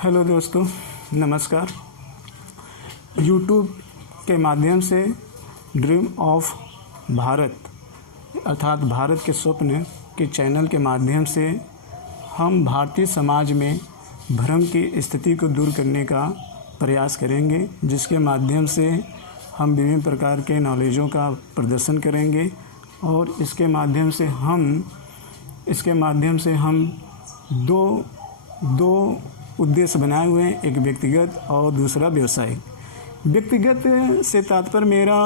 Hello दोस्तों, नमस्कार। YouTube के माध्यम से ड्रीम ऑफ भारत अर्थात भारत के स्वप्न के चैनल के माध्यम से हम भारतीय समाज में भ्रम की स्थिति को दूर करने का प्रयास करेंगे, जिसके माध्यम से हम विभिन्न प्रकार के नॉलेजों का प्रदर्शन करेंगे और इसके माध्यम से हम दो उद्देश्य बनाए हुए हैं, एक व्यक्तिगत और दूसरा व्यवसायिक। व्यक्तिगत से तात्पर्य मेरा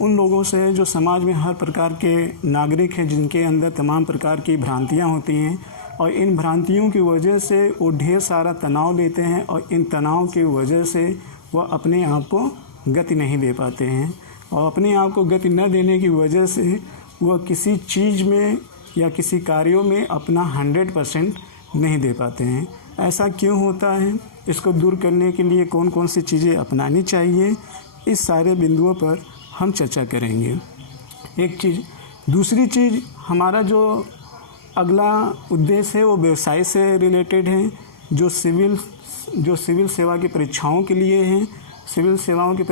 उन लोगों से है जो समाज में हर प्रकार के नागरिक हैं, जिनके अंदर तमाम प्रकार की भ्रांतियां होती हैं और इन भ्रांतियों की वजह से वो ढेर सारा तनाव लेते हैं और इन तनाव की वजह से वह अपने आप को गति नहीं दे पाते हैं और अपने आप को गति न देने की वजह से वह किसी चीज़ में या किसी कार्यों में अपना 100% नहीं दे पाते हैं। ऐसा क्यों होता है, इसको दूर करने के लिए कौन कौन सी चीज़ें अपनानी चाहिए, इस सारे बिंदुओं पर हम चर्चा करेंगे। एक चीज़। दूसरी चीज़, हमारा जो अगला उद्देश्य है वो व्यवसाय से रिलेटेड है, जो सिविल सेवा की परीक्षाओं के लिए हैं। सिविल सेवाओं की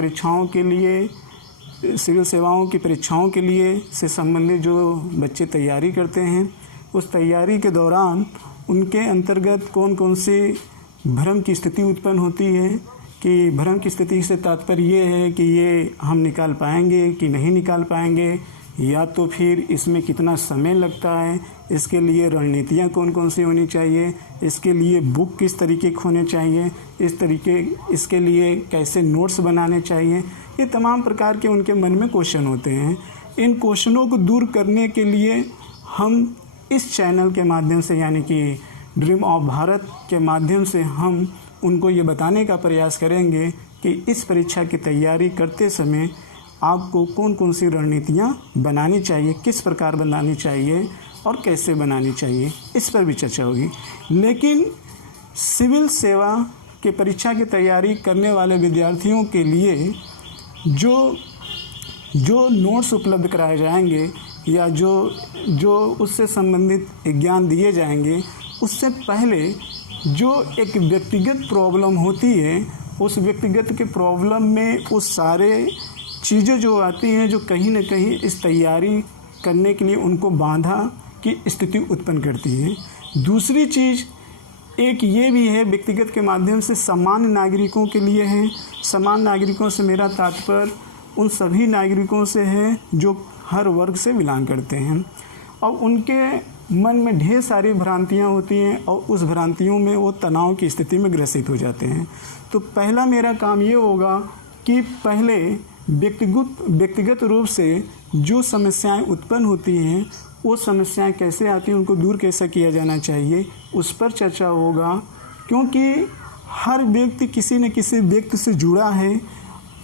परीक्षाओं के लिए से संबंधित जो बच्चे तैयारी करते हैं, उस तैयारी के दौरान उनके अंतर्गत कौन कौन सी भ्रम की स्थिति उत्पन्न होती है कि भ्रम की स्थिति से तात्पर्य ये है कि ये हम निकाल पाएंगे कि नहीं निकाल पाएंगे, या तो फिर इसमें कितना समय लगता है, इसके लिए रणनीतियाँ कौन कौन सी होनी चाहिए, इसके लिए बुक किस तरीके के होने चाहिए, इसके लिए कैसे नोट्स बनाने चाहिए। ये तमाम प्रकार के उनके मन में क्वेश्चन होते हैं। इन क्वेश्चनों को दूर करने के लिए हम इस चैनल के माध्यम से, यानी कि ड्रीम ऑफ भारत के माध्यम से, हम उनको ये बताने का प्रयास करेंगे कि इस परीक्षा की तैयारी करते समय आपको कौन कौन सी रणनीतियाँ बनानी चाहिए, किस प्रकार बनानी चाहिए और कैसे बनानी चाहिए, इस पर भी चर्चा होगी। लेकिन सिविल सेवा के परीक्षा की तैयारी करने वाले विद्यार्थियों के लिए जो नोट्स उपलब्ध कराए जाएंगे या जो उससे संबंधित ज्ञान दिए जाएंगे, उससे पहले जो एक व्यक्तिगत प्रॉब्लम होती है, उस व्यक्तिगत के प्रॉब्लम में वो सारे चीज़ें जो आती हैं, जो कहीं ना कहीं इस तैयारी करने के लिए उनको बाधा की स्थिति उत्पन्न करती है। दूसरी चीज़ एक ये भी है, व्यक्तिगत के माध्यम से सामान्य नागरिकों के लिए है। सामान्य नागरिकों से मेरा तात्पर्य उन सभी नागरिकों से है जो हर वर्ग से बिलोंग करते हैं और उनके मन में ढेर सारी भ्रांतियाँ होती हैं और उस भ्रांतियों में वो तनाव की स्थिति में ग्रसित हो जाते हैं। तो पहला मेरा काम ये होगा कि पहले व्यक्तिगत रूप से जो समस्याएं उत्पन्न होती हैं, वो समस्याएं कैसे आती हैं, उनको दूर कैसे किया जाना चाहिए, उस पर चर्चा होगा। क्योंकि हर व्यक्ति किसी न किसी व्यक्ति से जुड़ा है,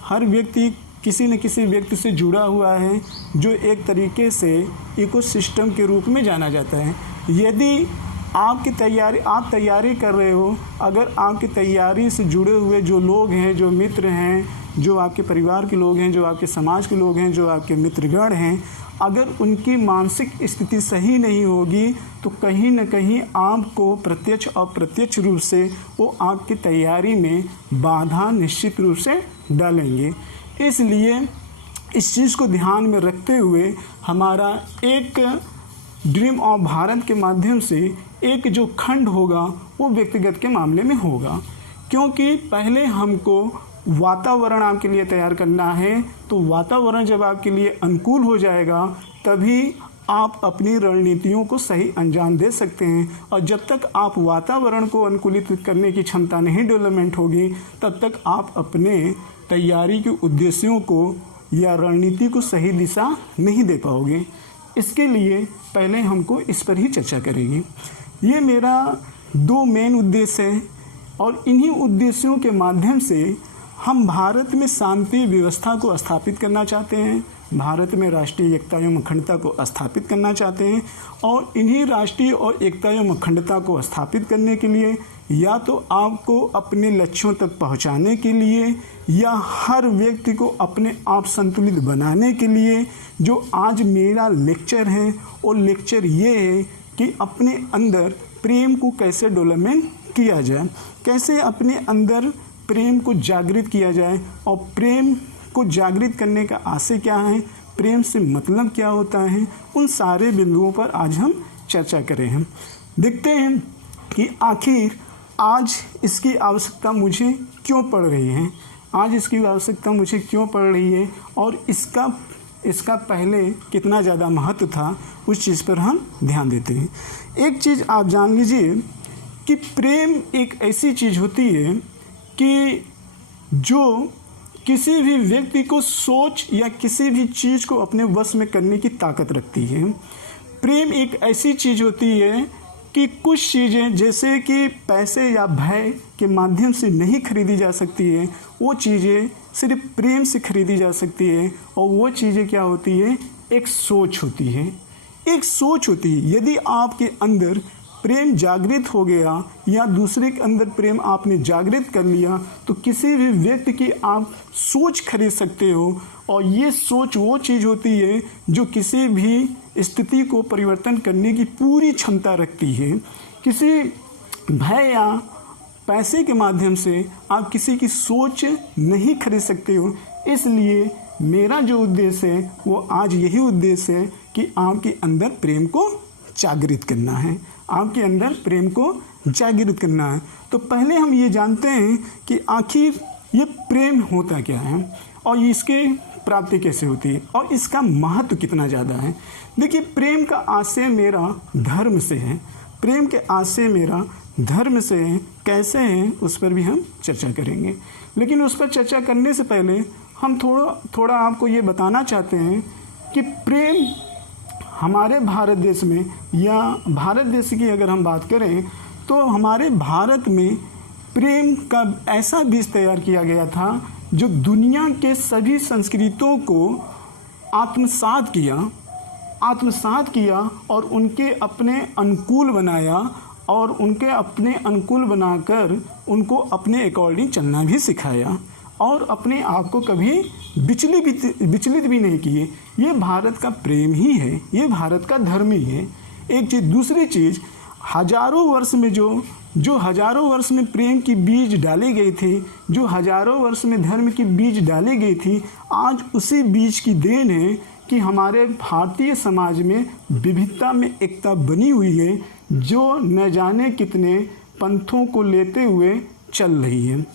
हर व्यक्ति किसी न किसी व्यक्ति से जुड़ा हुआ है, जो एक तरीके से इकोसिस्टम के रूप में जाना जाता है। यदि आप तैयारी कर रहे हो, अगर आपकी तैयारी से जुड़े हुए जो लोग हैं, जो मित्र हैं, जो आपके परिवार के लोग हैं, जो आपके समाज के लोग हैं, जो आपके मित्रगण हैं, अगर उनकी मानसिक स्थिति सही नहीं होगी तो कहीं न कहीं आपको प्रत्यक्ष और अप्रत्यक्ष रूप से वो आपकी तैयारी में बाधा निश्चित रूप से डालेंगे। इसलिए इस चीज़ को ध्यान में रखते हुए हमारा एक ड्रीम ऑफ भारत के माध्यम से एक जो खंड होगा वो व्यक्तिगत के मामले में होगा। क्योंकि पहले हमको वातावरण आपके लिए तैयार करना है, तो वातावरण जब आपके लिए अनुकूल हो जाएगा तभी आप अपनी रणनीतियों को सही अंजाम दे सकते हैं। और जब तक आप वातावरण को अनुकूलित करने की क्षमता नहीं डेवलपमेंट होगी, तब तक आप अपने तैयारी के उद्देश्यों को या रणनीति को सही दिशा नहीं दे पाओगे। इसके लिए पहले हमको इस पर ही चर्चा करेंगे। ये मेरा 2 मेन उद्देश्य है और इन्हीं उद्देश्यों के माध्यम से हम भारत में शांति व्यवस्था को स्थापित करना चाहते हैं, भारत में राष्ट्रीय एकता एवं अखंडता को स्थापित करना चाहते हैं। और इन्हीं राष्ट्रीय और एकता एवं अखंडता को स्थापित करने के लिए या तो आपको अपने लक्ष्यों तक पहुंचाने के लिए या हर व्यक्ति को अपने आप संतुलित बनाने के लिए जो आज मेरा लेक्चर है, वो लेक्चर ये है कि अपने अंदर प्रेम को कैसे डेवलपमेंट किया जाए, कैसे अपने अंदर प्रेम को जागृत किया जाए, और प्रेम को जागृत करने का आशय क्या है, प्रेम से मतलब क्या होता है, उन सारे बिंदुओं पर आज हम चर्चा करें। हम देखते हैं कि आखिर आज इसकी आवश्यकता मुझे क्यों पड़ रही है, आज इसकी आवश्यकता मुझे क्यों पड़ रही है, और इसका पहले कितना ज़्यादा महत्व था, उस चीज़ पर हम ध्यान देते हैं। एक चीज़ आप जान लीजिए कि प्रेम एक ऐसी चीज़ होती है कि जो किसी भी व्यक्ति को सोच या किसी भी चीज़ को अपने वश में करने की ताकत रखती है। प्रेम एक ऐसी चीज़ होती है कि कुछ चीज़ें जैसे कि पैसे या भय के माध्यम से नहीं खरीदी जा सकती है, वो चीज़ें सिर्फ प्रेम से खरीदी जा सकती है। और वो चीज़ें क्या होती है, एक सोच होती है, एक सोच होती है। यदि आपके अंदर प्रेम जागृत हो गया या दूसरे के अंदर प्रेम आपने जागृत कर लिया, तो किसी भी व्यक्ति की आप सोच खरीद सकते हो। और ये सोच वो चीज़ होती है जो किसी भी स्थिति को परिवर्तन करने की पूरी क्षमता रखती है। किसी भय या पैसे के माध्यम से आप किसी की सोच नहीं खरीद सकते हो। इसलिए मेरा जो उद्देश्य है वो आज यही उद्देश्य है कि आपके अंदर प्रेम को जागृत करना है, आपके अंदर प्रेम को जागृत करना है। तो पहले हम ये जानते हैं कि आखिर ये प्रेम होता क्या है और इसके प्राप्ति कैसे होती है और इसका महत्व कितना ज़्यादा है। देखिए, प्रेम का आशय मेरा धर्म से है, प्रेम के आशय मेरा धर्म से है। कैसे हैं उस पर भी हम चर्चा करेंगे, लेकिन उस पर चर्चा करने से पहले हम थोड़ा आपको ये बताना चाहते हैं कि प्रेम हमारे भारत देश में, या भारत देश की अगर हम बात करें तो हमारे भारत में प्रेम का ऐसा बीज तैयार किया गया था जो दुनिया के सभी संस्कृतियों को आत्मसात किया और उनके अपने अनुकूल बनाया, और उनके अपने अनुकूल बनाकर उनको अपने अकॉर्डिंग चलना भी सिखाया, और अपने आप को कभी विचलित भी नहीं किए। ये भारत का प्रेम ही है, ये भारत का धर्म ही है। एक चीज़। दूसरी चीज़, हजारों वर्ष में जो हजारों वर्ष में प्रेम की बीज डाली गई थी, जो हजारों वर्ष में धर्म की बीज डाली गई थी, आज उसी बीज की देन है कि हमारे भारतीय समाज में विविधता में एकता बनी हुई है, जो न जाने कितने पंथों को लेते हुए चल रही है,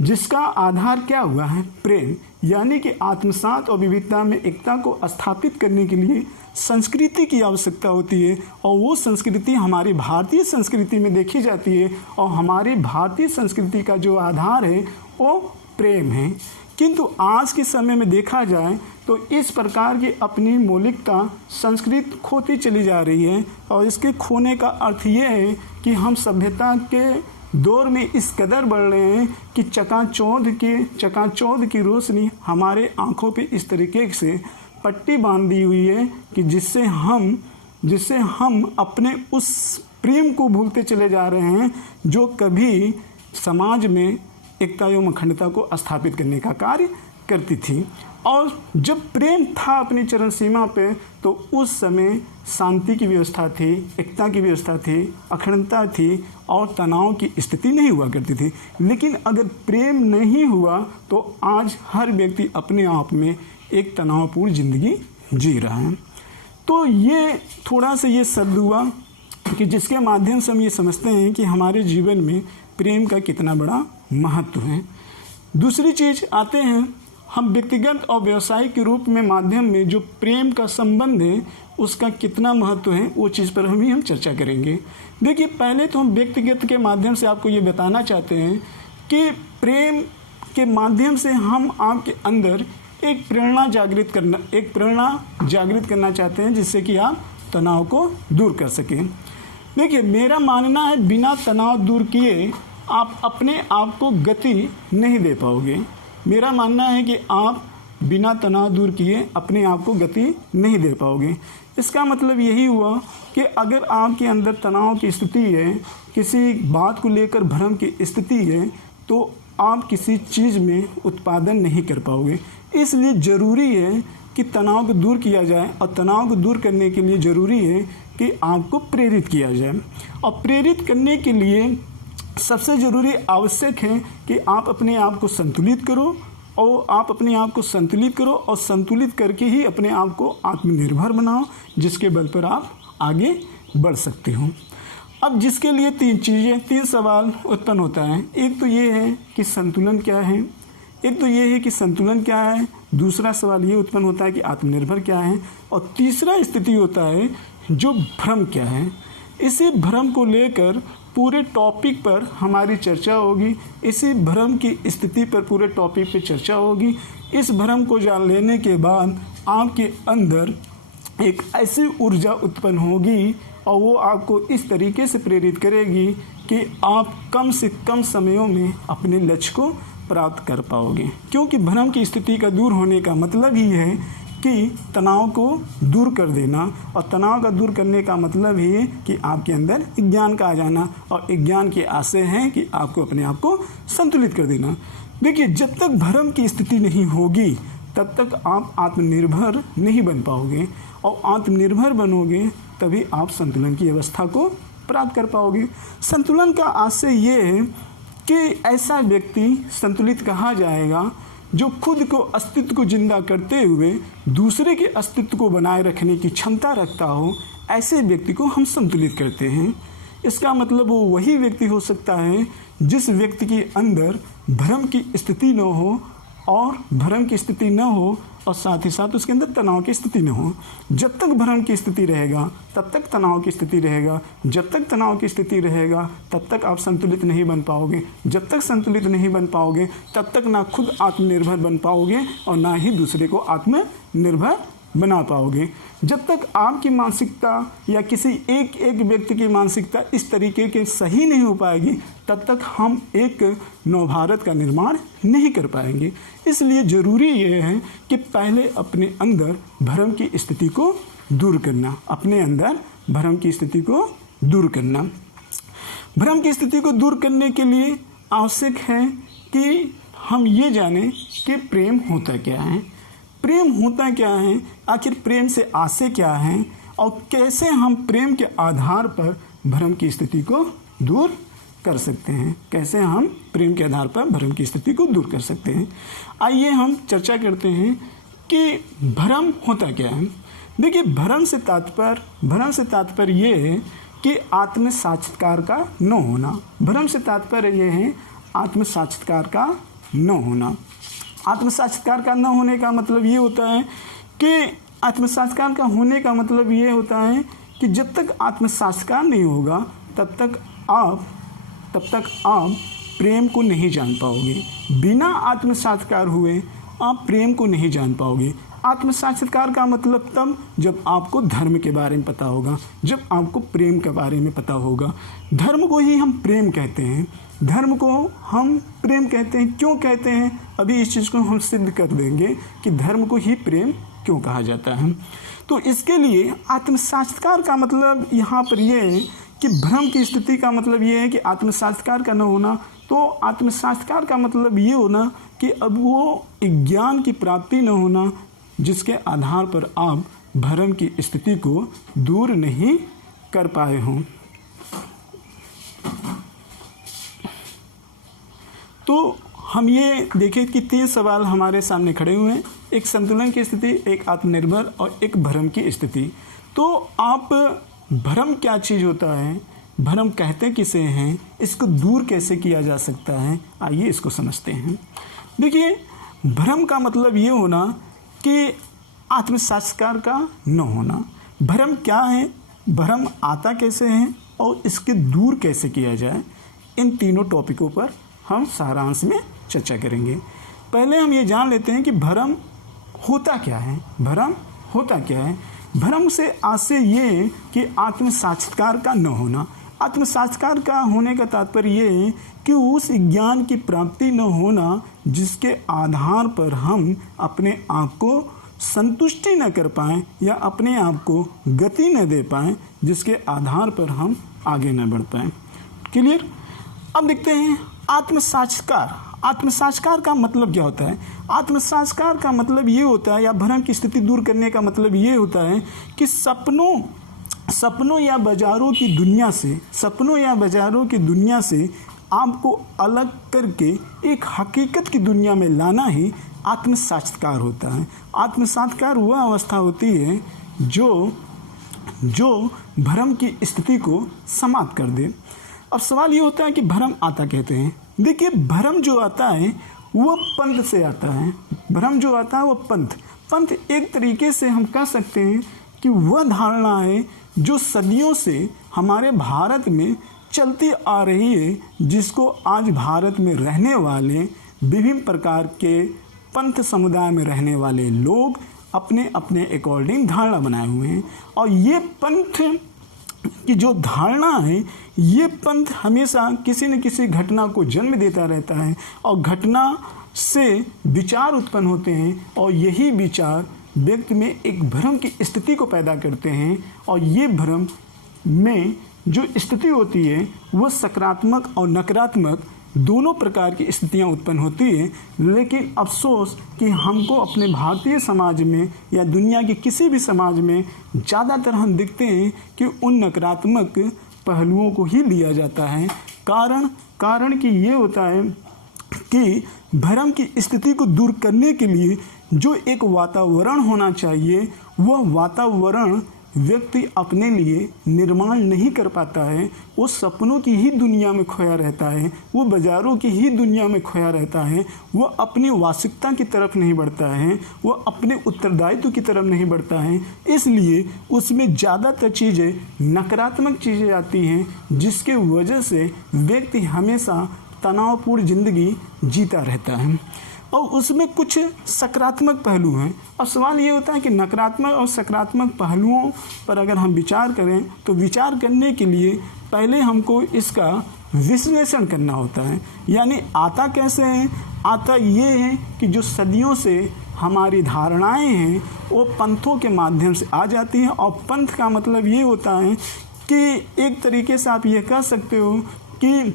जिसका आधार क्या हुआ है, प्रेम। यानी कि आत्मसात और विविधता में एकता को स्थापित करने के लिए संस्कृति की आवश्यकता होती है, और वो संस्कृति हमारी भारतीय संस्कृति में देखी जाती है, और हमारी भारतीय संस्कृति का जो आधार है वो प्रेम है। किंतु आज के समय में देखा जाए तो इस प्रकार की अपनी मौलिकता संस्कृत खोती चली जा रही है, और इसके खोने का अर्थ ये है कि हम सभ्यता के दौर में इस कदर बढ़ रहे हैं कि चकाचौंध की रोशनी हमारे आँखों पे इस तरीके से पट्टी बांध दी हुई है कि जिससे हम अपने उस प्रेम को भूलते चले जा रहे हैं जो कभी समाज में एकता एवं अखंडता को स्थापित करने का कार्य करती थी। और जब प्रेम था अपनी चरम सीमा पे, तो उस समय शांति की व्यवस्था थी, एकता की व्यवस्था थी, अखंडता थी, और तनाव की स्थिति नहीं हुआ करती थी। लेकिन अगर प्रेम नहीं हुआ तो आज हर व्यक्ति अपने आप में एक तनावपूर्ण ज़िंदगी जी रहा है। तो ये थोड़ा सा ये शब्द हुआ कि जिसके माध्यम से हम ये समझते हैं कि हमारे जीवन में प्रेम का कितना बड़ा महत्व है। दूसरी चीज़ आते हैं, हम व्यक्तिगत और व्यवसायिक के रूप में माध्यम में जो प्रेम का संबंध है उसका कितना महत्व है, वो चीज़ पर हम चर्चा करेंगे। देखिए, पहले तो हम व्यक्तिगत के माध्यम से आपको ये बताना चाहते हैं कि प्रेम के माध्यम से हम आपके अंदर एक प्रेरणा जागृत करना चाहते हैं, जिससे कि आप तनाव को दूर कर सकें। देखिए, मेरा मानना है बिना तनाव दूर किए आप अपने आप को गति नहीं दे पाओगे। मेरा मानना है कि आप बिना तनाव दूर किए अपने आप को गति नहीं दे पाओगे। इसका मतलब यही हुआ कि अगर आपके अंदर तनाव की स्थिति है, किसी बात को लेकर भ्रम की स्थिति है, तो आप किसी चीज़ में उत्पादन नहीं कर पाओगे। इसलिए ज़रूरी है कि तनाव को दूर किया जाए, और तनाव को दूर करने के लिए ज़रूरी है कि आपको प्रेरित किया जाए। और प्रेरित करने के लिए सबसे ज़रूरी आवश्यक है कि आप अपने आप को संतुलित करो, और आप अपने आप को संतुलित करो और संतुलित करके ही अपने आप को आत्मनिर्भर बनाओ, जिसके बल पर आप आगे बढ़ सकते हो। अब जिसके लिए 3 सवाल उत्पन्न होता है। एक तो ये है कि संतुलन क्या है, एक तो ये है कि संतुलन क्या है, दूसरा सवाल ये उत्पन्न होता है कि आत्मनिर्भर क्या है, और तीसरा स्थिति होता है जो भ्रम क्या है। इसी भ्रम को लेकर पूरे टॉपिक पर हमारी चर्चा होगी, इसी भ्रम की स्थिति पर पूरे टॉपिक पे चर्चा होगी। इस भ्रम को जान लेने के बाद आपके अंदर एक ऐसी ऊर्जा उत्पन्न होगी और वो आपको इस तरीके से प्रेरित करेगी कि आप कम से कम समयों में अपने लक्ष्य को प्राप्त कर पाओगे। क्योंकि भ्रम की स्थिति का दूर होने का मतलब ही है कि तनाव को दूर कर देना, और तनाव का दूर करने का मतलब ही है कि आपके अंदर ज्ञान का आ जाना, और ज्ञान के आशय हैं कि आपको अपने आप को संतुलित कर देना। देखिए, जब तक भ्रम की स्थिति नहीं होगी तब तक आप आत्मनिर्भर नहीं बन पाओगे, और आत्मनिर्भर बनोगे तभी आप संतुलन की अवस्था को प्राप्त कर पाओगे। संतुलन का आशय ये है कि ऐसा व्यक्ति संतुलित कहा जाएगा जो खुद को अस्तित्व को जिंदा करते हुए दूसरे के अस्तित्व को बनाए रखने की क्षमता रखता हो। ऐसे व्यक्ति को हम संतुलित करते हैं। इसका मतलब वो वही व्यक्ति हो सकता है जिस व्यक्ति के अंदर भ्रम की स्थिति न हो, और भ्रम की स्थिति न हो और साथ ही साथ उसके अंदर तनाव की स्थिति न हो। जब तक भ्रम की स्थिति रहेगा तब तक तनाव की स्थिति रहेगा, जब तक तनाव की स्थिति रहेगा तब तक आप संतुलित नहीं बन पाओगे, जब तक संतुलित नहीं बन पाओगे तब तक ना खुद आत्मनिर्भर बन पाओगे और ना ही दूसरे को आत्मनिर्भर बना पाओगे। जब तक आपकी मानसिकता या किसी एक व्यक्ति की मानसिकता इस तरीके के सही नहीं हो पाएगी तब तक हम एक नव भारत का निर्माण नहीं कर पाएंगे। इसलिए ज़रूरी ये है कि पहले अपने अंदर भ्रम की स्थिति को दूर करना, अपने अंदर भ्रम की स्थिति को दूर करना। भ्रम की स्थिति को दूर करने के लिए आवश्यक है कि हम ये जानें कि प्रेम होता क्या है, प्रेम होता क्या है, आखिर प्रेम से आशय क्या है, और कैसे हम प्रेम के आधार पर भ्रम की स्थिति को दूर कर सकते हैं, कैसे हम प्रेम के आधार पर भ्रम की स्थिति को दूर कर सकते हैं। आइए हम चर्चा करते हैं कि भ्रम होता क्या है। देखिए, भ्रम से तात्पर्य ये है कि आत्म साक्षात्कार का न होना। भ्रम से तात्पर्य ये है आत्म साक्षात्कार का न होना। आत्म साक्षात्कार का न होने का मतलब ये होता है कि आत्म साक्षात्कार का होने का मतलब ये होता है कि जब तक आत्म साक्षात्कार नहीं होगा तब तक आप प्रेम को नहीं जान पाओगे। बिना आत्म साक्षात्कार हुए आप प्रेम को नहीं जान पाओगे। आत्म साक्षात्कार का मतलब तब जब आपको धर्म के बारे में पता होगा, जब आपको प्रेम के बारे में पता होगा। धर्म को ही हम प्रेम कहते हैं, धर्म को हम प्रेम कहते हैं। क्यों कहते हैं, अभी इस चीज़ को हम सिद्ध कर देंगे कि धर्म को ही प्रेम क्यों कहा जाता है। तो इसके लिए आत्म साक्षात्कार का मतलब यहाँ पर यह है कि भ्रम की स्थिति का मतलब ये है कि आत्म साक्षात्कार का न होना। तो आत्म साक्षात्कार का मतलब ये होना कि अब वो ज्ञान की प्राप्ति न होना जिसके आधार पर आप भ्रम की स्थिति को दूर नहीं कर पाए हों। तो हम ये देखें कि 3 सवाल हमारे सामने खड़े हुए हैं, एक संतुलन की स्थिति, एक आत्मनिर्भर और एक भ्रम की स्थिति। तो आप भ्रम क्या चीज़ होता है, भ्रम कहते किसे हैं, इसको दूर कैसे किया जा सकता है, आइए इसको समझते हैं। देखिए, भ्रम का मतलब ये होना कि आत्म साक्षात्कार का न होना। भ्रम क्या है, भ्रम आता कैसे है और इसके दूर कैसे किया जाए, इन तीनों टॉपिकों पर हम सारांश में चर्चा करेंगे। पहले हम ये जान लेते हैं कि भ्रम होता क्या है। भ्रम होता क्या है? भ्रम से आशय ये है कि आत्म साक्षात्कार का न होना। आत्म साक्षात्कार का होने का तात्पर्य ये है कि उस ज्ञान की प्राप्ति न होना जिसके आधार पर हम अपने आप को संतुष्टि न कर पाएँ या अपने आप को गति न दे पाएँ, जिसके आधार पर हम आगे न बढ़ पाएँ। क्लियर? अब देखते हैं आत्म साक्षात्कार। आत्म साक्षात्कार का मतलब क्या होता है? आत्म साक्षात्कार का मतलब ये होता है, या भ्रम की स्थिति दूर करने का मतलब ये होता है कि सपनों या बाजारों की दुनिया से आपको अलग करके एक हकीकत की दुनिया में लाना ही आत्म साक्षात्कार होता है। आत्म साक्षात्कार वह अवस्था होती है जो भ्रम की स्थिति को समाप्त कर दे। अब सवाल ये होता है कि भ्रम आता कहते हैं। देखिए, भ्रम जो आता है वो पंथ से आता है। भ्रम जो आता है वो पंथ एक तरीके से हम कह सकते हैं कि वह धारणा है जो सदियों से हमारे भारत में चलती आ रही है, जिसको आज भारत में रहने वाले विभिन्न प्रकार के पंथ समुदाय में रहने वाले लोग अपने अपने अकॉर्डिंग धारणा बनाए हुए हैं। और ये पंथ की जो धारणा है, ये पंथ हमेशा किसी न किसी घटना को जन्म देता रहता है और घटना से विचार उत्पन्न होते हैं और यही विचार व्यक्ति में एक भ्रम की स्थिति को पैदा करते हैं। और ये भ्रम में जो स्थिति होती है वो सकारात्मक और नकारात्मक दोनों प्रकार की स्थितियां उत्पन्न होती हैं। लेकिन अफसोस कि हमको अपने भारतीय समाज में या दुनिया के किसी भी समाज में ज़्यादातर हम देखते हैं कि उन नकारात्मक पहलुओं को ही लिया जाता है। कारण कि ये होता है कि भ्रम की स्थिति को दूर करने के लिए जो एक वातावरण होना चाहिए, वह वातावरण व्यक्ति अपने लिए निर्माण नहीं कर पाता है। वो सपनों की ही दुनिया में खोया रहता है, वो बाज़ारों की ही दुनिया में खोया रहता है, वो अपनी वास्तविकता की तरफ नहीं बढ़ता है, वो अपने उत्तरदायित्व की तरफ नहीं बढ़ता है। इसलिए उसमें ज़्यादातर चीज़ें नकारात्मक चीज़ें आती हैं, जिसके वजह से व्यक्ति हमेशा तनावपूर्ण ज़िंदगी जीता रहता है। और उसमें कुछ सकारात्मक पहलू हैं। और सवाल ये होता है कि नकारात्मक और सकारात्मक पहलुओं पर अगर हम विचार करें तो विचार करने के लिए पहले हमको इसका विश्लेषण करना होता है। यानी आता कैसे है? आता ये है कि जो सदियों से हमारी धारणाएं हैं वो पंथों के माध्यम से आ जाती हैं। और पंथ का मतलब ये होता है कि एक तरीके से आप ये कह सकते हो कि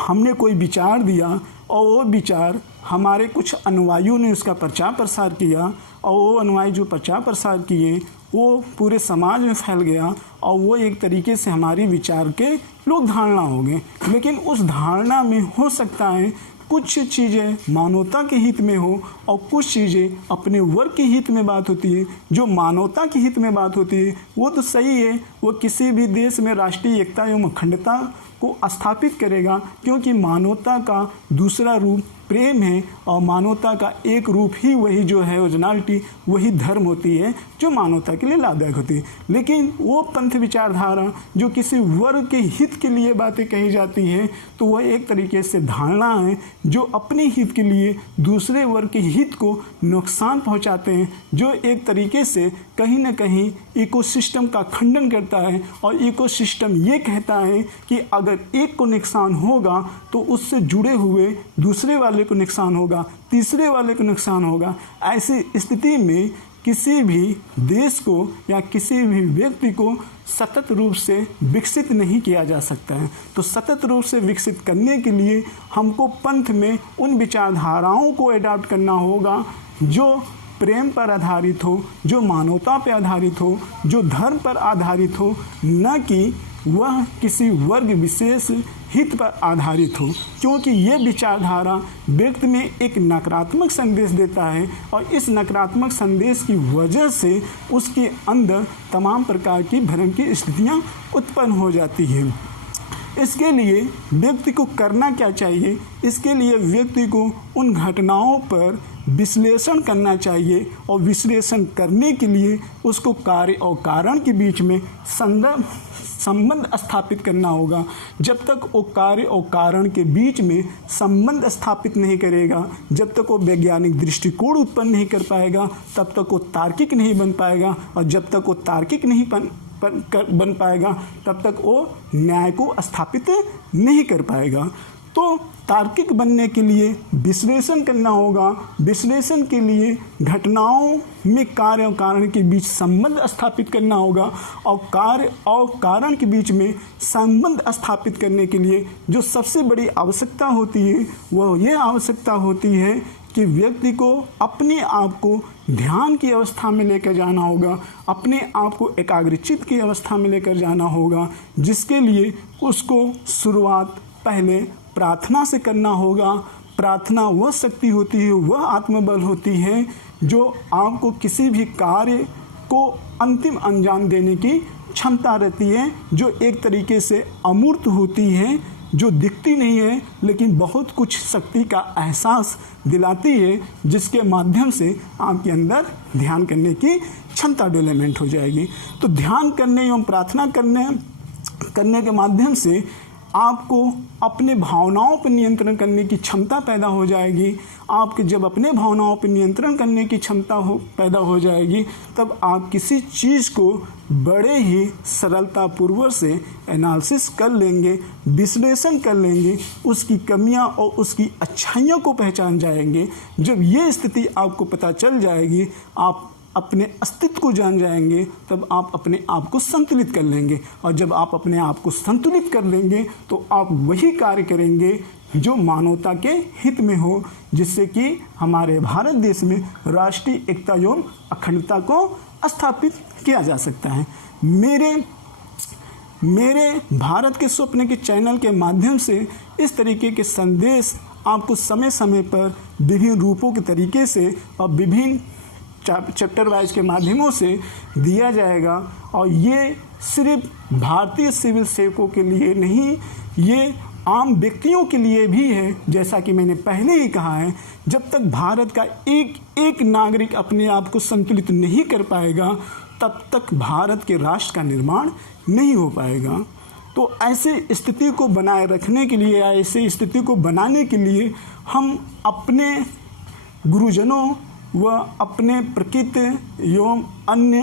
हमने कोई विचार दिया और वो विचार हमारे कुछ अनुयायियों ने उसका प्रचार प्रसार किया और वो अनुयायी जो प्रचार प्रसार किए वो पूरे समाज में फैल गया और वो एक तरीके से हमारी विचार के लोग धारणा हो गए। लेकिन उस धारणा में हो सकता है कुछ चीज़ें मानवता के हित में हो और कुछ चीज़ें अपने वर्ग के हित में बात होती है। जो मानवता के हित में बात होती है वो तो सही है, वो किसी भी देश में राष्ट्रीय एकता एवं अखंडता को स्थापित करेगा, क्योंकि मानवता का दूसरा रूप प्रेम है और मानवता का एक रूप ही वही जो है ओरिजिनलिटी, वही धर्म होती है जो मानवता के लिए लाभदायक होती है। लेकिन वो पंथ विचारधारा जो किसी वर्ग के हित के लिए बातें कही जाती हैं तो वह एक तरीके से धारणा है जो अपने हित के लिए दूसरे वर्ग के हित को नुकसान पहुंचाते हैं, जो एक तरीके से कहीं ना कहीं इकोसिस्टम का खंडन करता है। और इकोसिस्टम ये कहता है कि अगर एक को नुकसान होगा तो उससे जुड़े हुए दूसरे वाले को नुकसान होगा, तीसरे वाले को नुकसान होगा। ऐसी स्थिति में किसी भी देश को या किसी भी व्यक्ति को सतत रूप से विकसित नहीं किया जा सकता है। तो सतत रूप से विकसित करने के लिए हमको पंथ में उन विचारधाराओं को अडॉप्ट करना होगा जो प्रेम पर आधारित हो, जो मानवता पर आधारित हो, जो धर्म पर आधारित हो, न कि वह किसी वर्ग विशेष हित पर आधारित हो। क्योंकि ये विचारधारा व्यक्ति में एक नकारात्मक संदेश देता है और इस नकारात्मक संदेश की वजह से उसके अंदर तमाम प्रकार की भ्रम की स्थितियाँ उत्पन्न हो जाती हैं। इसके लिए व्यक्ति को करना क्या चाहिए? इसके लिए व्यक्ति को उन घटनाओं पर विश्लेषण करना चाहिए और विश्लेषण करने के लिए उसको कार्य और कारण के बीच में संबंध स्थापित करना होगा। जब तक वो कार्य और कारण के बीच में संबंध स्थापित नहीं करेगा, जब तक वो वैज्ञानिक दृष्टिकोण उत्पन्न नहीं कर पाएगा, तब तक वो तार्किक नहीं बन पाएगा। और जब तक वो तार्किक नहीं बन पाएगा तब तक वो न्याय को स्थापित नहीं कर पाएगा। तो तार्किक बनने के लिए विश्लेषण करना होगा। विश्लेषण के लिए घटनाओं में कार्य और कारण के बीच संबंध स्थापित करना होगा और कार्य और कारण के बीच में संबंध स्थापित करने के लिए जो सबसे बड़ी आवश्यकता होती है वह यह आवश्यकता होती है कि व्यक्ति को अपने आप को ध्यान की अवस्था में लेकर जाना होगा, अपने आप को एकाग्रचित्त की अवस्था में लेकर जाना होगा, जिसके लिए उसको शुरुआत पहले प्रार्थना से करना होगा। प्रार्थना वह शक्ति होती है, वह आत्मबल होती है जो आपको किसी भी कार्य को अंतिम अंजाम देने की क्षमता रहती है, जो एक तरीके से अमूर्त होती है, जो दिखती नहीं है लेकिन बहुत कुछ शक्ति का एहसास दिलाती है, जिसके माध्यम से आपके अंदर ध्यान करने की क्षमता डेवलपमेंट हो जाएगी। तो ध्यान करने एवं प्रार्थना करने के माध्यम से आपको अपने भावनाओं पर नियंत्रण करने की क्षमता पैदा हो जाएगी। आपके जब अपने भावनाओं पर नियंत्रण करने की क्षमता पैदा हो जाएगी, तब आप किसी चीज़ को बड़े ही सरलतापूर्वक से एनालिसिस कर लेंगे, विश्लेषण कर लेंगे, उसकी कमियां और उसकी अच्छाइयों को पहचान जाएंगे। जब ये स्थिति आपको पता चल जाएगी, आप अपने अस्तित्व को जान जाएंगे, तब आप अपने आप को संतुलित कर लेंगे। और जब आप अपने आप को संतुलित कर लेंगे तो आप वही कार्य करेंगे जो मानवता के हित में हो, जिससे कि हमारे भारत देश में राष्ट्रीय एकता एवं अखंडता को स्थापित किया जा सकता है। मेरे भारत के स्वप्न के चैनल के माध्यम से इस तरीके के संदेश आपको समय समय पर विभिन्न रूपों के तरीके से और विभिन्न चैप्टर वाइज के माध्यमों से दिया जाएगा। और ये सिर्फ भारतीय सिविल सेवकों के लिए नहीं, ये आम व्यक्तियों के लिए भी है। जैसा कि मैंने पहले ही कहा है, जब तक भारत का एक एक नागरिक अपने आप को संतुलित नहीं कर पाएगा, तब तक भारत के राष्ट्र का निर्माण नहीं हो पाएगा। तो ऐसे स्थिति को बनाए रखने के लिए, ऐसे स्थिति को बनाने के लिए हम अपने गुरुजनों व अपने प्रकृति एवं अन्य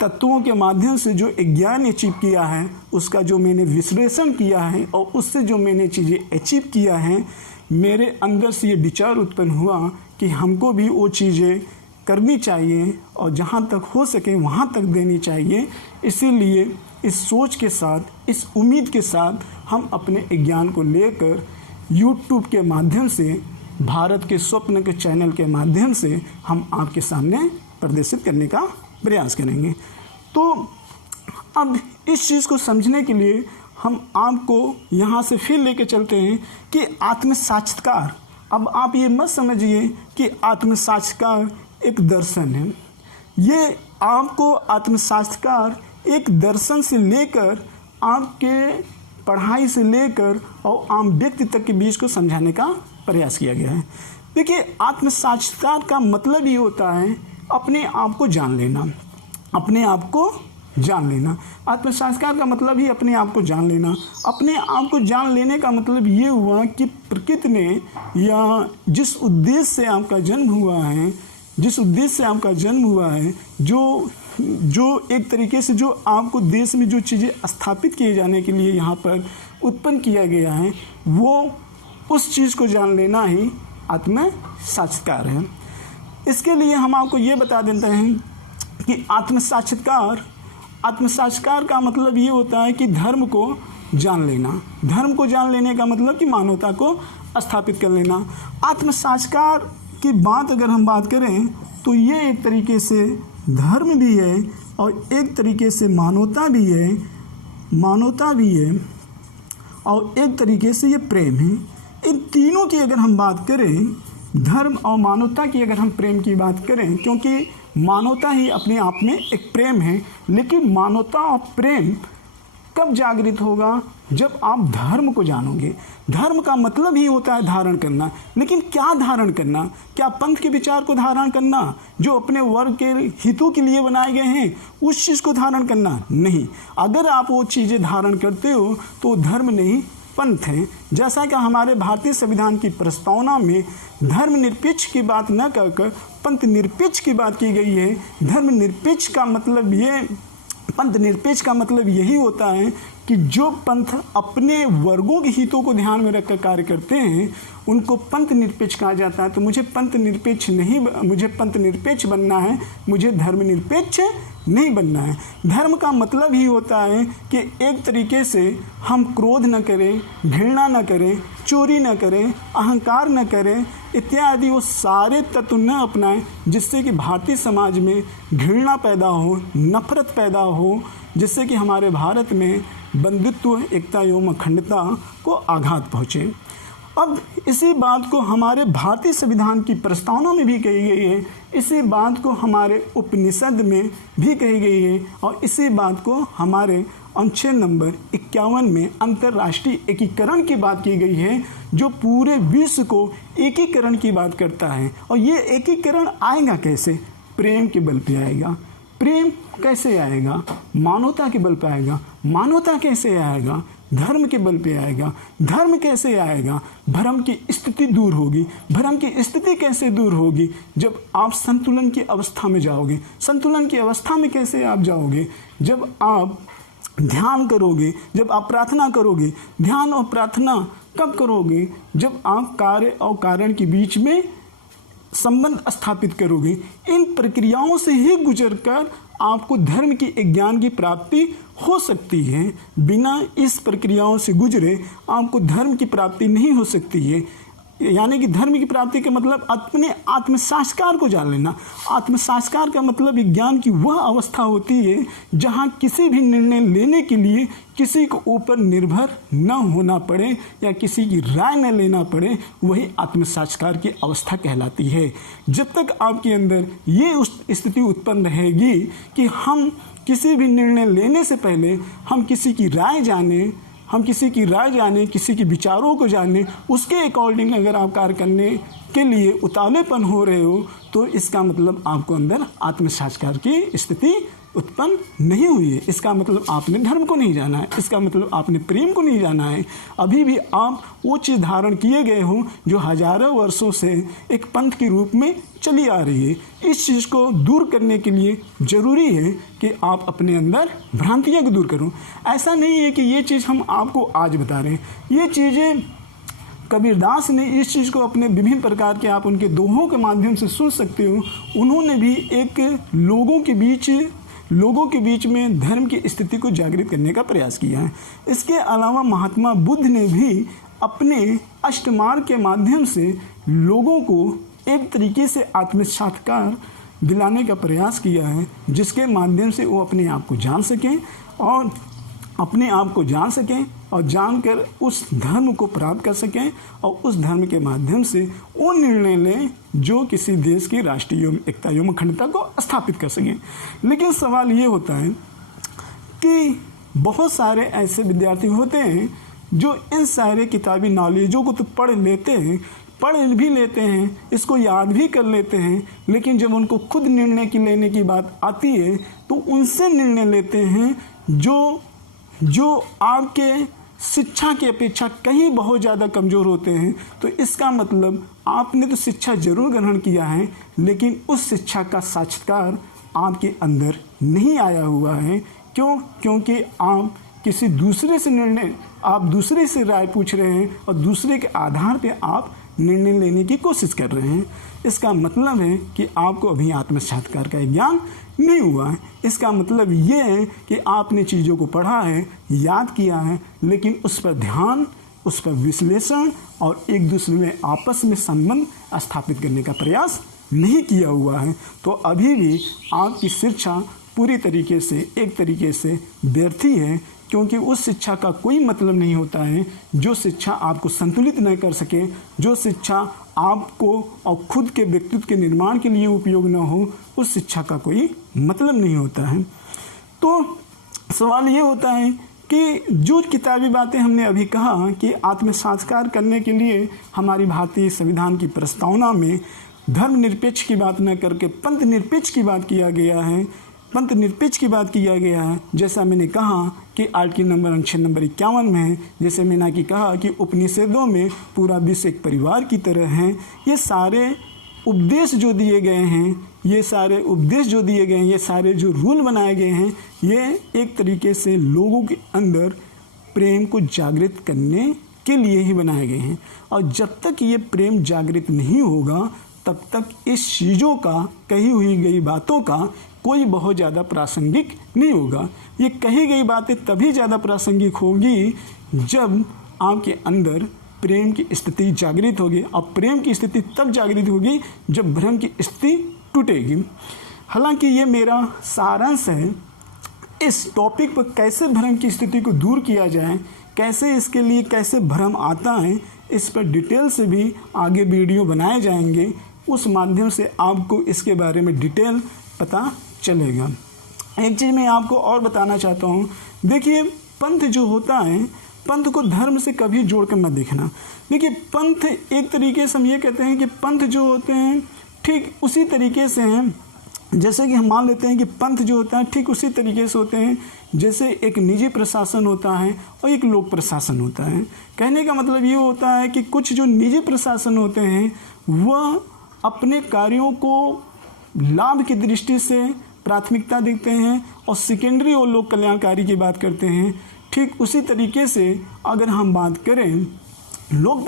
तत्वों के माध्यम से जो ज्ञान अचीव किया है, उसका जो मैंने विश्लेषण किया है और उससे जो मैंने चीज़ें अचीव किया है, मेरे अंदर से ये विचार उत्पन्न हुआ कि हमको भी वो चीज़ें करनी चाहिए और जहाँ तक हो सके वहाँ तक देनी चाहिए। इसीलिए इस सोच के साथ, इस उम्मीद के साथ हम अपने ज्ञान को लेकर YouTube के माध्यम से, भारत के स्वप्न के चैनल के माध्यम से हम आपके सामने प्रदर्शित करने का प्रयास करेंगे। तो अब इस चीज़ को समझने के लिए हम आपको यहाँ से फिर लेके चलते हैं कि आत्म साक्षात्कार। अब आप ये मत समझिए कि आत्म साक्षात्कार एक दर्शन है। ये आपको आत्म साक्षात्कार एक दर्शन से लेकर, आपके पढ़ाई से लेकर और आम व्यक्ति तक के बीच को समझाने का प्रयास किया गया है। देखिए, आत्म साक्षात्कार का मतलब ये होता है अपने आप को जान लेना, अपने आप को जान लेना। आत्म साक्षात्कार का मतलब ही अपने आप को जान लेना। अपने आप को जान लेने का मतलब ये हुआ कि प्रकृति ने, या जिस उद्देश्य से आपका जन्म हुआ है, जिस उद्देश्य से आपका जन्म हुआ है, जो एक तरीके से जो आपको देश में जो चीज़ें स्थापित किए जाने के लिए यहाँ पर उत्पन्न किया गया है, वो उस चीज़ को जान लेना ही आत्म साक्षात्कार है। इसके लिए हम आपको ये बता देते हैं कि आत्म साक्षात्कार का मतलब ये होता है कि धर्म को जान लेना। धर्म को जान लेने का मतलब कि मानवता को स्थापित कर लेना। आत्म साक्षात्कार की बात अगर हम बात करें तो ये एक तरीके से धर्म भी है और एक तरीके से मानवता भी है, और एक तरीके से ये प्रेम है। इन तीनों की अगर हम बात करें, धर्म और मानवता की अगर हम प्रेम की बात करें, क्योंकि मानवता ही अपने आप में एक प्रेम है, लेकिन मानवता और प्रेम कब जागृत होगा? जब आप धर्म को जानोगे। धर्म का मतलब ही होता है धारण करना। लेकिन क्या धारण करना? क्या पंथ के विचार को धारण करना जो अपने वर्ग के हितों के लिए बनाए गए हैं, उस चीज़ को धारण करना? नहीं। अगर आप वो चीज़ें धारण करते हो तो धर्म नहीं, पंथ है। जैसा कि हमारे भारतीय संविधान की प्रस्तावना में धर्मनिरपेक्ष की बात न कहकर पंथ निरपेक्ष की बात की गई है। धर्मनिरपेक्ष का मतलब ये, पंथ निरपेक्ष का मतलब यही होता है कि जो पंथ अपने वर्गों के हितों को ध्यान में रखकर कार्य करते हैं, उनको पंथ निरपेक्ष कहा जाता है। तो मुझे पंथ निरपेक्ष बनना है, मुझे धर्मनिरपेक्ष नहीं बनना है। धर्म का मतलब ही होता है कि एक तरीके से हम क्रोध न करें, घृणा न करें, चोरी न करें, अहंकार न करें, इत्यादि वो सारे तत्व न अपनाएं जिससे कि भारतीय समाज में घृणा पैदा हो, नफरत पैदा हो, जिससे कि हमारे भारत में बंधुत्व, एकता एवं अखंडता को आघात पहुँचे। अब इसी बात को हमारे भारतीय संविधान की प्रस्तावना में भी कही गई है, इसी बात को हमारे उपनिषद में भी कही गई है, और इसी बात को हमारे अनुच्छेद नंबर 51 में अंतर्राष्ट्रीय एकीकरण की बात की गई है, जो पूरे विश्व को एकीकरण की बात करता है। और ये एकीकरण आएगा कैसे? प्रेम के बल पे आएगा। प्रेम कैसे आएगा? मानवता के बल पे आएगा। मानवता कैसे आएगा? धर्म के बल पे आएगा। धर्म कैसे आएगा? भ्रम की स्थिति दूर होगी। भ्रम की स्थिति कैसे दूर होगी? जब आप संतुलन की अवस्था में जाओगे। संतुलन की अवस्था में कैसे आप जाओगे? जब आप ध्यान करोगे, जब आप प्रार्थना करोगे। ध्यान और प्रार्थना कब करोगे? जब आप कार्य और कारण के बीच में संबंध स्थापित करोगे। इन प्रक्रियाओं से ही गुजरकर आपको धर्म की ज्ञान की प्राप्ति हो सकती है। बिना इस प्रक्रियाओं से गुजरे आपको धर्म की प्राप्ति नहीं हो सकती है। यानी कि धर्म की प्राप्ति का मतलब अपने आत्म साक्षात्कार को जान लेना। आत्म साक्षात्कार का मतलब विज्ञान की वह अवस्था होती है जहाँ किसी भी निर्णय लेने के लिए किसी को ऊपर निर्भर न होना पड़े या किसी की राय न लेना पड़े, वही आत्म साक्षात्कार की अवस्था कहलाती है। जब तक आपके अंदर ये उस स्थिति उत्पन्न रहेगी कि हम किसी भी निर्णय लेने से पहले हम किसी की राय जाने, किसी के विचारों को जाने, उसके अकॉर्डिंग अगर आप कार्य करने के लिए उतावलेपन हो रहे हो, तो इसका मतलब आपको अंदर आत्म साक्षात्कार की स्थिति उत्पन्न नहीं हुई है। इसका मतलब आपने धर्म को नहीं जाना है। इसका मतलब आपने प्रेम को नहीं जाना है। अभी भी आप वो चीज़ धारण किए गए हो जो हजारों वर्षों से एक पंथ के रूप में चली आ रही है। इस चीज़ को दूर करने के लिए ज़रूरी है कि आप अपने अंदर भ्रांतियाँ को दूर करो। ऐसा नहीं है कि ये चीज़ हम आपको आज बता रहे हैं। ये चीज़ें कबीरदास ने इस चीज़ को अपने विभिन्न प्रकार के, आप उनके दोहों के माध्यम से सुन सकते हो। उन्होंने भी एक लोगों के बीच में धर्म की स्थिति को जागृत करने का प्रयास किया है। इसके अलावा महात्मा बुद्ध ने भी अपने अष्टमार्ग के माध्यम से लोगों को एक तरीके से आत्म साक्षात्कार दिलाने का प्रयास किया है, जिसके माध्यम से वो अपने आप को जान सकें और जानकर उस धर्म को प्राप्त कर सकें और उस धर्म के माध्यम से वो निर्णय लें जो किसी देश की राष्ट्रीय एकता एवं अखंडता को स्थापित कर सकें। लेकिन सवाल ये होता है कि बहुत सारे ऐसे विद्यार्थी होते हैं जो इन सारे किताबी नॉलेजों को तो पढ़ भी लेते हैं, इसको याद भी कर लेते हैं, लेकिन जब उनको खुद निर्णय की लेने की बात आती है तो उनसे निर्णय लेते हैं जो आपके शिक्षा की अपेक्षा कहीं बहुत ज़्यादा कमज़ोर होते हैं। तो इसका मतलब आपने तो शिक्षा जरूर ग्रहण किया है, लेकिन उस शिक्षा का साक्षात्कार आपके अंदर नहीं आया हुआ है। क्यों? क्योंकि आप किसी दूसरे से आप दूसरे से राय पूछ रहे हैं और दूसरे के आधार पे आप निर्णय लेने की कोशिश कर रहे हैं। इसका मतलब है कि आपको अभी आत्म साक्षात्कार का ज्ञान नहीं हुआ है। इसका मतलब ये है कि आपने चीज़ों को पढ़ा है, याद किया है, लेकिन उस पर ध्यान, उस पर विश्लेषण और एक दूसरे में आपस में संबंध स्थापित करने का प्रयास नहीं किया हुआ है। तो अभी भी आपकी शिक्षा पूरी तरीके से एक तरीके से व्यर्थी है, क्योंकि उस शिक्षा का कोई मतलब नहीं होता है जो शिक्षा आपको संतुलित न कर सके, जो शिक्षा आपको और खुद के व्यक्तित्व के निर्माण के लिए उपयोग न हो, उस शिक्षा का कोई मतलब नहीं होता है। तो सवाल ये होता है कि जो किताबी बातें हमने अभी कहा कि आत्म साक्षात्कार करने के लिए हमारी भारतीय संविधान की प्रस्तावना में धर्मनिरपेक्ष की बात न करके पंथ निरपेक्ष की बात किया गया है। जैसा मैंने कहा कि आर्टिकल नंबर अनुच्छेद नंबर 51 में है। जैसे मैंने कहा कि उपनिषदों में पूरा विश्व एक परिवार की तरह है। ये सारे उपदेश जो दिए गए हैं, ये सारे जो रूल बनाए गए हैं, ये एक तरीके से लोगों के अंदर प्रेम को जागृत करने के लिए ही बनाए गए हैं। और जब तक ये प्रेम जागृत नहीं होगा, तब तक इस चीज़ों का, कही हुई गई बातों का कोई बहुत ज़्यादा प्रासंगिक नहीं होगा। ये कही गई बातें तभी ज़्यादा प्रासंगिक होगी जब आपके अंदर प्रेम की स्थिति जागृत होगी। और प्रेम की स्थिति तब जागृत होगी जब भ्रम की स्थिति टूटेगी। हालांकि ये मेरा सारांश है इस टॉपिक पर कैसे भ्रम की स्थिति को दूर किया जाए, कैसे इसके लिए कैसे भ्रम आता है, इस पर डिटेल से भी आगे वीडियो बनाए जाएंगे। उस माध्यम से आपको इसके बारे में डिटेल पता चलेगा। एक चीज़ मैं आपको और बताना चाहता हूँ, देखिए पंथ जो होता है, पंथ को धर्म से कभी जोड़ कर मत देखना। देखिए पंथ एक तरीके से हम ये कहते हैं कि पंथ जो होते हैं ठीक उसी तरीके से हैं, जैसे कि हम मान लेते हैं कि पंथ जो होता है ठीक उसी तरीके से होते हैं जैसे एक निजी प्रशासन होता है और एक लोक प्रशासन होता है। कहने का मतलब ये होता है कि कुछ जो निजी प्रशासन होते हैं वह अपने कार्यों को लाभ की दृष्टि से प्राथमिकता देते हैं और सेकेंडरी और लोक कल्याणकारी की बात करते हैं। ठीक उसी तरीके से अगर हम बात करें लोक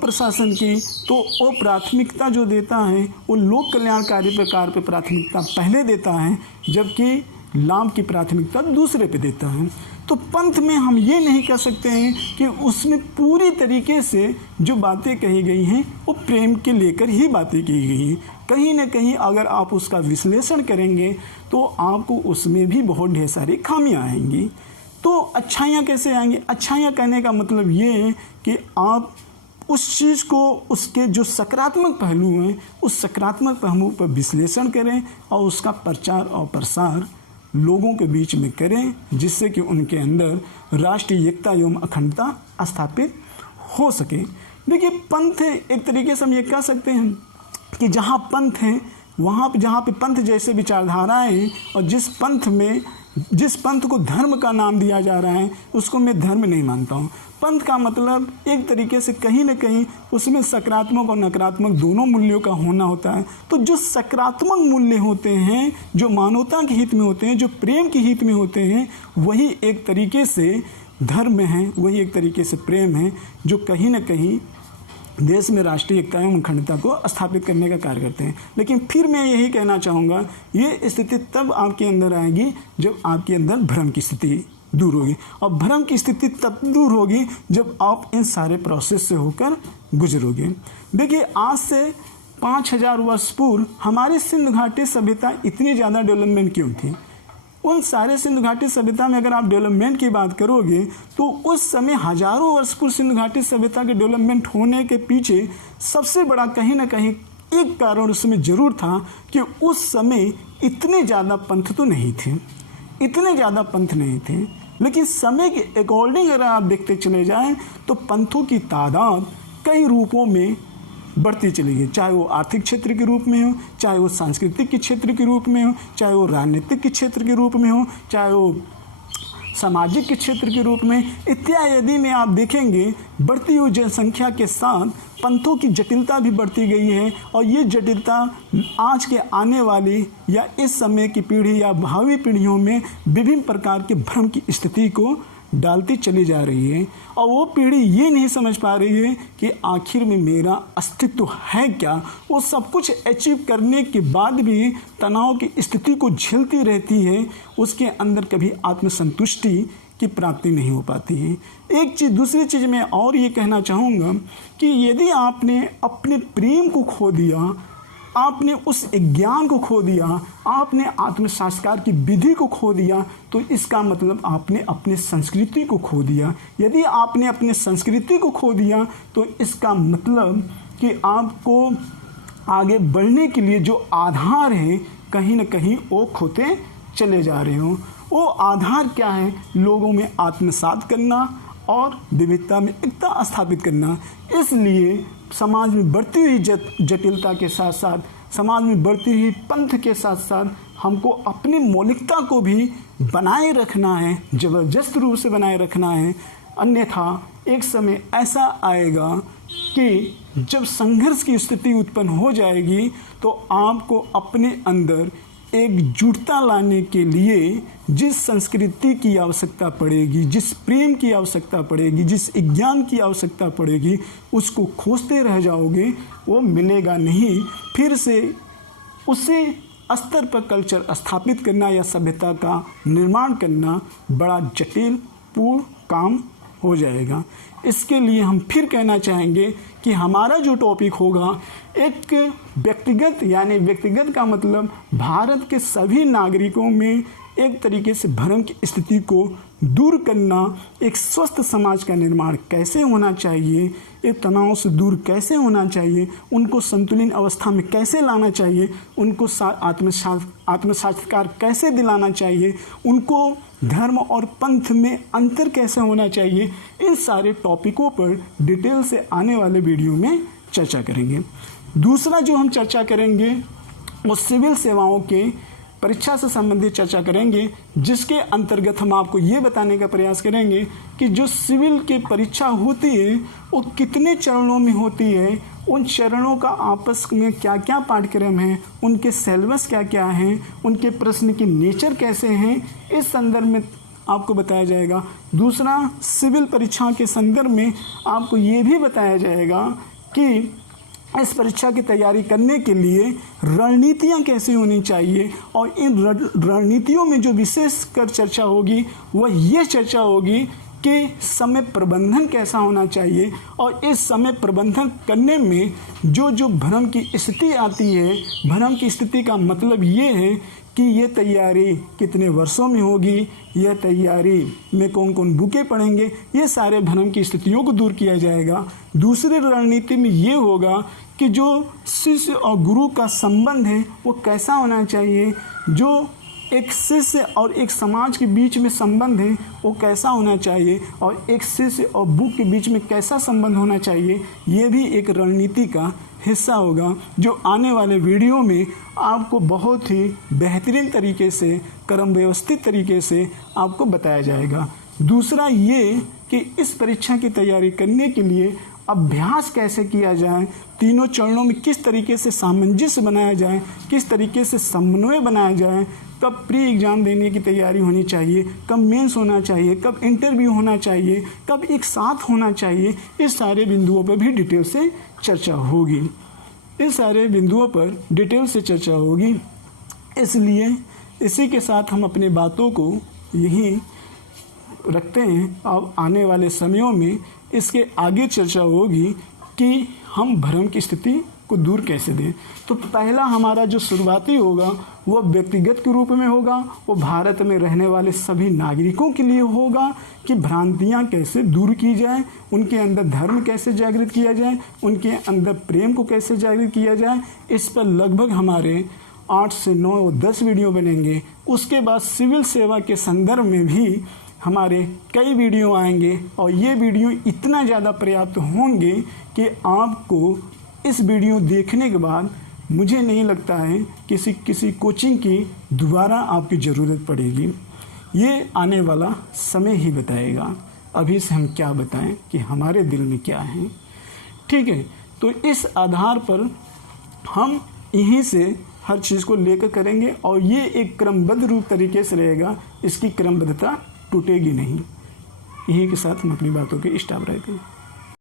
प्रशासन की तो वो प्राथमिकता जो देता है वो लोक कल्याणकारी प्रकार पे प्राथमिकता पहले देता है, जबकि लाभ की प्राथमिकता दूसरे पे देता है। तो पंथ में हम ये नहीं कह सकते हैं कि उसमें पूरी तरीके से जो बातें कही गई हैं वो प्रेम के लेकर ही बातें की गई हैं। कहीं ना कहीं अगर आप उसका विश्लेषण करेंगे तो आपको उसमें भी बहुत ढेर सारी खामियां आएंगी। तो अच्छाइयाँ कैसे आएंगी? अच्छाइयाँ कहने का मतलब ये है कि आप उस चीज़ को, उसके जो सकारात्मक पहलू हैं उस सकारात्मक पहलू पर विश्लेषण करें और उसका प्रचार और प्रसार लोगों के बीच में करें, जिससे कि उनके अंदर राष्ट्रीय एकता एवं अखंडता स्थापित हो सके। देखिए पंथ एक तरीके से हम ये कह सकते हैं कि जहाँ पंथ हैं वहाँ पे, जहाँ पे पंथ जैसे विचारधाराएं हैं और जिस पंथ को धर्म का नाम दिया जा रहा है उसको मैं धर्म नहीं मानता हूँ। पंथ का मतलब एक तरीके से कहीं ना कहीं उसमें सकारात्मक और नकारात्मक दोनों मूल्यों का होना होता है। तो जो सकारात्मक मूल्य होते हैं, जो मानवता के हित में होते हैं, जो प्रेम के हित में होते हैं, वही एक तरीके से धर्म है, वही एक तरीके से प्रेम है, जो कहीं ना कहीं देश में राष्ट्रीय एकता एवं अखंडता को स्थापित करने का कार्य करते हैं। लेकिन फिर मैं यही कहना चाहूँगा, ये स्थिति तब आपके अंदर आएगी जब आपके अंदर भ्रम की स्थिति दूर होगी, और भ्रम की स्थिति तब दूर होगी जब आप इन सारे प्रोसेस से होकर गुजरोगे। देखिए आज से 5000 वर्ष पूर्व हमारी सिंधु घाटी सभ्यता इतनी ज़्यादा डेवलपमेंट क्यों थी? उन सारे सिंधु घाटी सभ्यता में अगर आप डेवलपमेंट की बात करोगे तो उस समय हजारों वर्ष पूर्व सिंधु घाटी सभ्यता के डेवलपमेंट होने के पीछे सबसे बड़ा कहीं ना कहीं एक कारण उसमें ज़रूर था कि उस समय इतने ज़्यादा पंथ तो नहीं थे, लेकिन समय के अकॉर्डिंग अगर आप देखते चले जाएं तो पंथों की तादाद कई रूपों में बढ़ती चली गई, चाहे वो आर्थिक क्षेत्र के रूप में हो, चाहे वो सांस्कृतिक के क्षेत्र के रूप में हो, चाहे वो राजनीतिक के क्षेत्र के रूप में हो, चाहे वो सामाजिक के क्षेत्र के रूप में इत्यादि में आप देखेंगे बढ़ती हुई जनसंख्या के साथ पंथों की जटिलता भी बढ़ती गई है। और ये जटिलता आज के आने वाली या इस समय की पीढ़ी या भावी पीढ़ियों में विभिन्न प्रकार के भ्रम की स्थिति को डालती चली जा रही है। और वो पीढ़ी ये नहीं समझ पा रही है कि आखिर में मेरा अस्तित्व है क्या। वो सब कुछ अचीव करने के बाद भी तनाव की स्थिति को झेलती रहती है, उसके अंदर कभी आत्मसंतुष्टि की प्राप्ति नहीं हो पाती है। एक चीज़, दूसरी चीज़ मैं और ये कहना चाहूँगा कि यदि आपने अपने प्रेम को खो दिया, आपने उस ज्ञान को खो दिया, आपने आत्मसाक्षात्कार की विधि को खो दिया, तो इसका मतलब आपने अपने संस्कृति को खो दिया। यदि आपने अपने संस्कृति को खो दिया तो इसका मतलब कि आपको आगे बढ़ने के लिए जो आधार है कहीं ना कहीं वो खोते चले जा रहे हो। वो आधार क्या है? लोगों में आत्मसात करना और विविधता में एकता स्थापित करना। इसलिए समाज में बढ़ती हुई जटिलता के साथ साथ, समाज में बढ़ती हुई पंथ के साथ साथ हमको अपनी मौलिकता को भी बनाए रखना है, ज़बरदस्त रूप से बनाए रखना है। अन्यथा एक समय ऐसा आएगा कि जब संघर्ष की स्थिति उत्पन्न हो जाएगी तो आपको अपने अंदर एकजुटता लाने के लिए जिस संस्कृति की आवश्यकता पड़ेगी, जिस प्रेम की आवश्यकता पड़ेगी, जिस ज्ञान की आवश्यकता पड़ेगी, उसको खोजते रह जाओगे, वो मिलेगा नहीं। फिर से उसी स्तर पर कल्चर स्थापित करना या सभ्यता का निर्माण करना बड़ा जटिल पूर्ण काम हो जाएगा। इसके लिए हम फिर कहना चाहेंगे कि हमारा जो टॉपिक होगा एक व्यक्तिगत, यानी व्यक्तिगत का मतलब भारत के सभी नागरिकों में एक तरीके से भ्रम की स्थिति को दूर करना, एक स्वस्थ समाज का निर्माण कैसे होना चाहिए, एक तनाव से दूर कैसे होना चाहिए, उनको संतुलित अवस्था में कैसे लाना चाहिए, उनको आत्मसाक्षात्कार कैसे दिलाना चाहिए, उनको धर्म और पंथ में अंतर कैसे होना चाहिए, इन सारे टॉपिकों पर डिटेल से आने वाले वीडियो में चर्चा करेंगे। दूसरा जो हम चर्चा करेंगे वो सिविल सेवाओं के परीक्षा से संबंधित चर्चा करेंगे, जिसके अंतर्गत हम आपको ये बताने का प्रयास करेंगे कि जो सिविल की परीक्षा होती है वो कितने चरणों में होती है, उन चरणों का आपस में क्या क्या पाठ्यक्रम है, उनके सिलेबस क्या क्या हैं, उनके प्रश्न की नेचर कैसे हैं, इस संदर्भ में आपको बताया जाएगा। दूसरा, सिविल परीक्षा के संदर्भ में आपको ये भी बताया जाएगा कि इस परीक्षा की तैयारी करने के लिए रणनीतियाँ कैसी होनी चाहिए, और इन रणनीतियों में जो विशेष कर चर्चा होगी वह ये चर्चा होगी कि समय प्रबंधन कैसा होना चाहिए, और इस समय प्रबंधन करने में जो जो भ्रम की स्थिति आती है, भ्रम की स्थिति का मतलब ये है कि ये तैयारी कितने वर्षों में होगी, यह तैयारी में कौन कौन बुकें पढ़ेंगे, ये सारे भ्रम की स्थितियों को दूर किया जाएगा। दूसरी रणनीति में ये होगा कि जो शिष्य और गुरु का संबंध है वो कैसा होना चाहिए, जो एक शिष्य और एक समाज के बीच में संबंध है वो कैसा होना चाहिए, और एक शिष्य और बुक के बीच में कैसा संबंध होना चाहिए, ये भी एक रणनीति का हिस्सा होगा, जो आने वाले वीडियो में आपको बहुत ही बेहतरीन तरीके से, क्रम व्यवस्थित तरीके से आपको बताया जाएगा। दूसरा ये कि इस परीक्षा की तैयारी करने के लिए अभ्यास कैसे किया जाए, तीनों चरणों में किस तरीके से सामंजस्य बनाया जाए, किस तरीके से समन्वय बनाया जाए, कब प्री एग्ज़ाम देने की तैयारी होनी चाहिए, कब मेंस होना चाहिए, कब इंटरव्यू होना चाहिए, कब एक साथ होना चाहिए, इस सारे बिंदुओं पर भी डिटेल से चर्चा होगी। इस सारे बिंदुओं पर डिटेल से चर्चा होगी। इसलिए इसी के साथ हम अपनी बातों को यहीं रखते हैं। अब आने वाले समयों में इसके आगे चर्चा होगी कि हम भ्रम की स्थिति को दूर कैसे दें। तो पहला हमारा जो शुरुआती होगा वो व्यक्तिगत के रूप में होगा, वो भारत में रहने वाले सभी नागरिकों के लिए होगा कि भ्रांतियाँ कैसे दूर की जाए, उनके अंदर धर्म कैसे जागृत किया जाए, उनके अंदर प्रेम को कैसे जागृत किया जाए। इस पर लगभग हमारे 8 से 9 और 10 वीडियो बनेंगे। उसके बाद सिविल सेवा के संदर्भ में भी हमारे कई वीडियो आएंगे, और ये वीडियो इतना ज़्यादा पर्याप्त होंगे कि आपको इस वीडियो देखने के बाद मुझे नहीं लगता है किसी कोचिंग की दोबारा आपकी ज़रूरत पड़ेगी। ये आने वाला समय ही बताएगा। अभी से हम क्या बताएं कि हमारे दिल में क्या है। ठीक है, तो इस आधार पर हम यहीं से हर चीज़ को लेकर करेंगे, और ये एक क्रमबद्ध रूप तरीके से रहेगा, इसकी क्रमबद्धता टूटेगी नहीं। यही के साथ हम अपनी बातों के स्टॉप रहते हैं।